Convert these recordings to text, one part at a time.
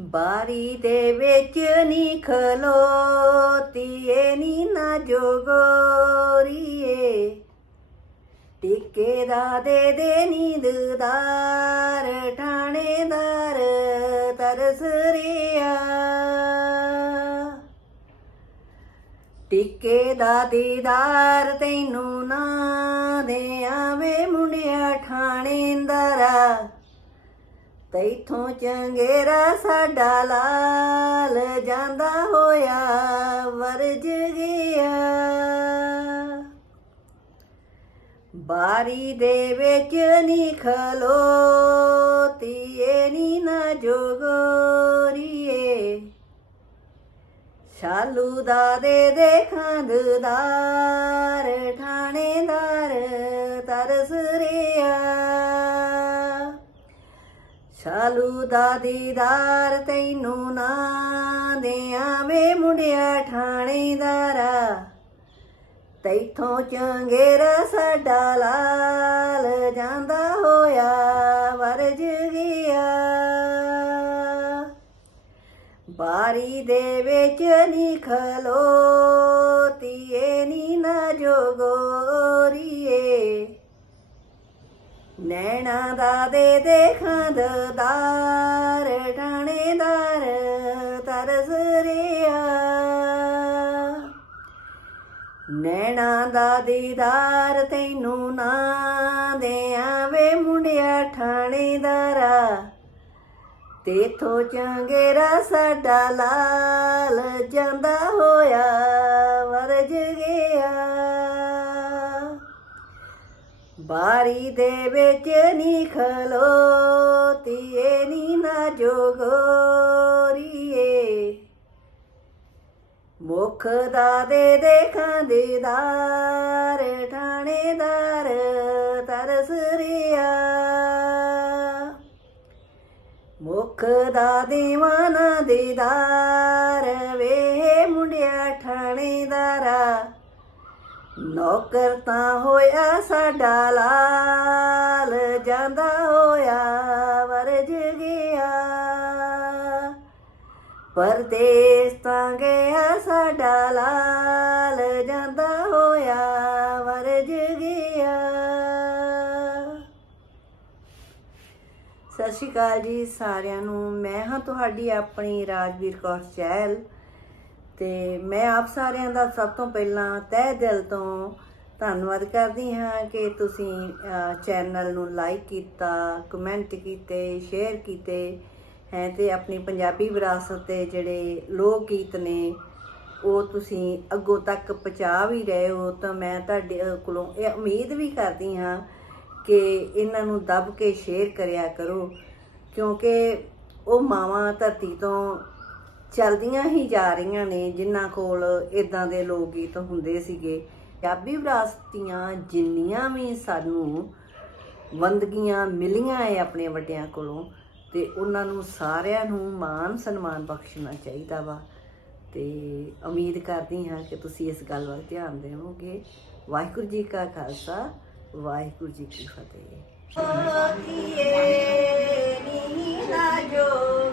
ਬਾਰੀ ਦੇ ਵਿੱਚ ਨੀ ਖਲੋਤੀਏ ਨੀ ਨਾ ਜੋਗੋਰੀਏ। ਟਿੱਕੇ ਦਾ ਦੇ ਦੇ ਨੀਂਦਦਾਰ, ਠਾਣੇਦਾਰ ਤਰਸ ਰਿਆ। ਟਿੱਕੇ ਦਾ ਦੀਦਾਰ ਤੈਨੂੰ ਨਾ ਦੇ ਆਵੇ ਮੁੰਡਿਆ, ਠਾਣੇਦਾਰਾ। ਤੈਥੋਂ ਚੰਗੇਰਾ ਸਾਡਾ ਲਾਲ ਜਾਂਦਾ ਹੋਇਆ, ਵਰਜ ਗਿਆ। ਬਾਰੀ ਦੇ ਵਿੱਚ ਨੀ ਖਲੋਤੀਏ ਨੀ ਨਾ ਜੋਗੋਰੀਏ। ਸ਼ਾਲੂ ਦਾ ਦੇ ਦੇ ਖਾਂਦਦਾਰ, ਠਾਣੇਦਾਰ ਤਰਸ ਰਿਆ ਸ਼ਾਲੂ ਦਾ ਦੀਦਾਰ ਤੈਨੂੰ ਨਾ ਦੇ ਆਵੇ ਮੁੰਡਿਆ ਠਾਣੇਦਾਰਾ। ਤੈਥੋਂ ਚੰਗੇਰਾ ਸਾਡਾ ਲਾਲ ਜਾਂਦਾ ਹੋਇਆ ਵਰਜ ਗਿਆ। ਬਾਰੀ ਦੇ ਵਿੱਚ ਨੀ ਖਲੋਤੀਏ। ਨੈਣਾ ਦਾ ਦੇ ਦੇਖਾਂਦਦਾਰ ਠਾਣੇਦਾਰ ਤਰਸ ਰਿਆ। ਨੈਣਾ ਦਾ ਦੀਦਾਰ ਤੈਨੂੰ ਨਾ ਦੇ ਆਵੇ ਮੁੰਡਿਆ ਠਾਣੇਦਾਰਾ ਤੇਥੋਂ ਚੰਗੇਰਾ ਸਾਡਾ ਲਾਲ ਜਾਂਦਾ ਹੋਇਆ। ਬਾਰੀ ਦੇ ਵਿੱਚ ਨੀ ਖਲੋਤੀਏ ਨੀ ਨਾ ਜੋਗੋਰੀਏ। ਮੁਖ ਦਾ ਦੇ ਦੇਖਾਂ ਦੀਦਾਰ ਠਾਣੇਦਾਰ ਤਰਸ ਰਿਆ। ਮੁਖ ਦਾ ਦੀਵਾਨਾ ਦੀਦਾਰ ਵੇ ਮੁੰਡਿਆ ਠਾਣੇਦਾਰਾ। ਨੌਕਰ ਤਾਂ ਹੋਇਆ ਸਾਡਾ ਲਾਲ, ਜਾਂਦਾ ਹੋਇਆ ਵਰਜ ਗਿਆ। ਪਰਦੇਸ ਤਾਂ ਗਿਆ ਸਾਡਾ ਲਾਲ, ਜਾਂਦਾ ਹੋਇਆ ਵਰਜ ਗਿਆ। ਸਤਿ ਸ਼੍ਰੀ ਅਕਾਲ ਜੀ ਸਾਰਿਆਂ ਨੂੰ। ਮੈਂ ਹਾਂ ਤੁਹਾਡੀ ਆਪਣੀ ਰਾਜਵੀਰ ਕੌਰ ਚਹਿਲ। ਤੇ ਮੈਂ ਆਪ ਸਾਰਿਆਂ ਦਾ ਸਭ ਤੋਂ ਪਹਿਲਾਂ ਤਹਿ ਦਿਲ ਤੋਂ ਧੰਨਵਾਦ ਕਰਦੀ ਹਾਂ ਕਿ ਤੁਸੀਂ ਚੈਨਲ ਨੂੰ ਲਾਈਕ ਕੀਤਾ ਕਮੈਂਟ ਕੀਤੇ ਸ਼ੇਅਰ ਕੀਤੇ, ਹੈ, ਤੇ ਆਪਣੀ ਪੰਜਾਬੀ ਵਿਰਾਸਤ ਦੇ ਜਿਹੜੇ ਲੋਕ ਗੀਤ ਨੇ, ਉਹ ਤੁਸੀਂ ਅੱਗੋਂ ਤੱਕ ਪਹੁੰਚਾ ਵੀ ਰਹੇ ਹੋ, ਤਾਂ ਮੈਂ ਤੁਹਾਡੇ ਕੋਲੋਂ ਇਹ ਉਮੀਦ ਵੀ ਕਰਦੀ ਹਾਂ ਕਿ ਇਹਨਾਂ ਨੂੰ ਦੱਬ ਕੇ ਸ਼ੇਅਰ ਕਰਿਆ ਕਰੋ, ਕਿਉਂਕਿ ਉਹ ਮਾਵਾਂ ਧਰਤੀ ਤੋਂ ਚਲਦੀਆਂ ਹੀ ਜਾ ਰਹੀਆਂ ਨੇ, ਜਿਨ੍ਹਾਂ ਕੋਲ ਇਦਾਂ ਦੇ ਲੋਕ ਗੀਤ ਹੁੰਦੇ ਸੀਗੇ। ਪੰਜਾਬੀ ਵਿਰਾਸਤੀਆਂ ਜਿੰਨੀਆਂ ਵੀ ਸਾਨੂੰ ਵੰਦਗੀਆਂ ਮਿਲੀਆਂ ਏ ਆਪਣੇ ਵੱਡਿਆਂ ਕੋਲੋਂ, ਤੇ ਉਹਨਾਂ ਨੂੰ ਸਾਰਿਆਂ ਨੂੰ ਮਾਣ ਸਨਮਾਨ ਬਖਸ਼ਣਾ ਚਾਹੀਦਾ ਵਾ। ਤੇ ਉਮੀਦ ਕਰਦੀ ਹਾਂ ਕਿ ਤੁਸੀਂ ਇਸ ਗੱਲ ਵੱਲ ਧਿਆਨ ਦੇਵੋਗੇ। ਵਾਹਿਗੁਰੂ ਜੀ ਕਾ ਖਾਲਸਾ, ਵਾਹਿਗੁਰੂ ਜੀ ਕੀ ਫਤਿਹ। ਨੀ ਨਾ ਜੋਗੋਰੀਏ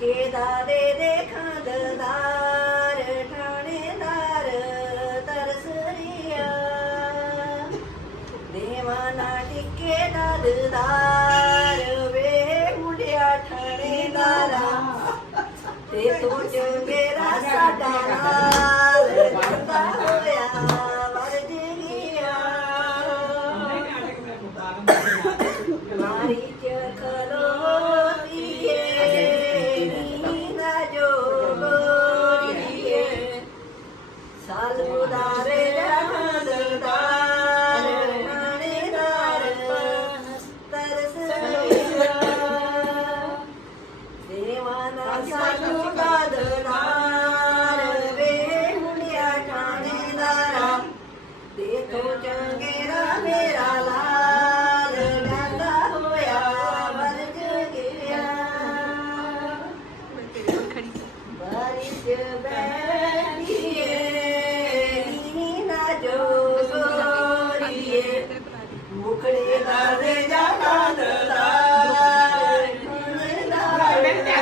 ਟਿੱਕੇ ਦਾ ਦੇ ਦੇਖਾਂਦਦਾਰ ਠਾਣੇਦਾਰ ਤਰਸ ਰਿਆ ਦੇਵਾਨਾ ਟਿੱਕੇ ਦਾ ਦਿਲਦਾਰ, ਵੇ ਮੁੰਡਿਆ ਠਾਣੇਦਾਰਾ। ਤੇ ਤੂੰ